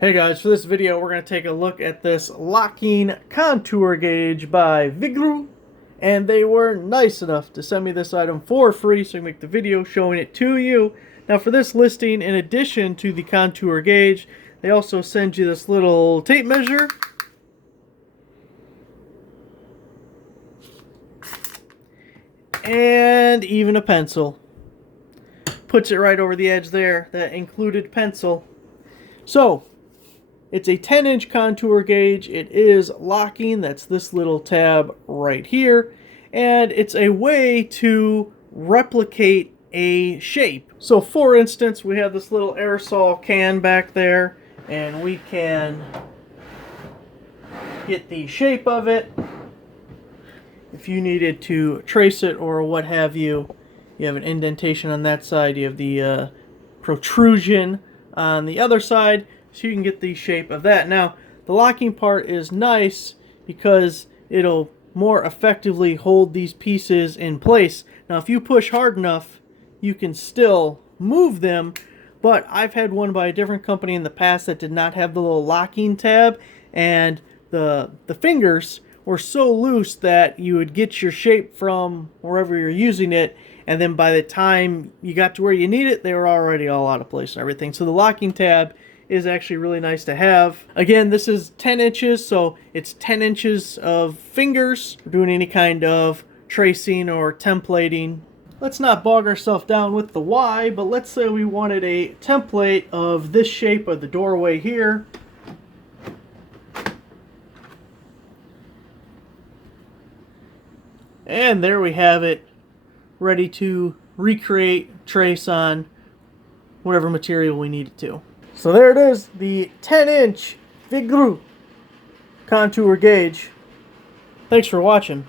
Hey guys, for this video we're going to take a look at this locking contour gauge by Vigrue, and they were nice enough to send me this item for free so I can make the video showing it to you. Now for this listing, in addition to the contour gauge, they also send you this little tape measure and even a pencil. Puts it right over the edge there, that included pencil. So it's a 10-inch contour gauge. It is locking. That's this little tab right here. And it's a way to replicate a shape. So for instance, we have this little aerosol can back there, and we can get the shape of it. If you needed to trace it or what have you, you have an indentation on that side. You have the protrusion on the other side, so you can get the shape of that. Now, the locking part is nice because it'll more effectively hold these pieces in place. Now, if you push hard enough, you can still move them, but I've had one by a different company in the past that did not have the little locking tab, and the fingers were so loose that you would get your shape from wherever you're using it, and then by the time you got to where you need it, they were already all out of place and everything. So the locking tab is actually really nice to have. Again, this is 10 inches, so it's 10 inches of fingers for doing any kind of tracing or templating. Let's not bog ourselves down with the why, but let's say we wanted a template of this shape of the doorway here. And there we have it, ready to recreate, trace on whatever material we need it to. So there it is, the 10-inch Vigrue contour gauge. Thanks for watching.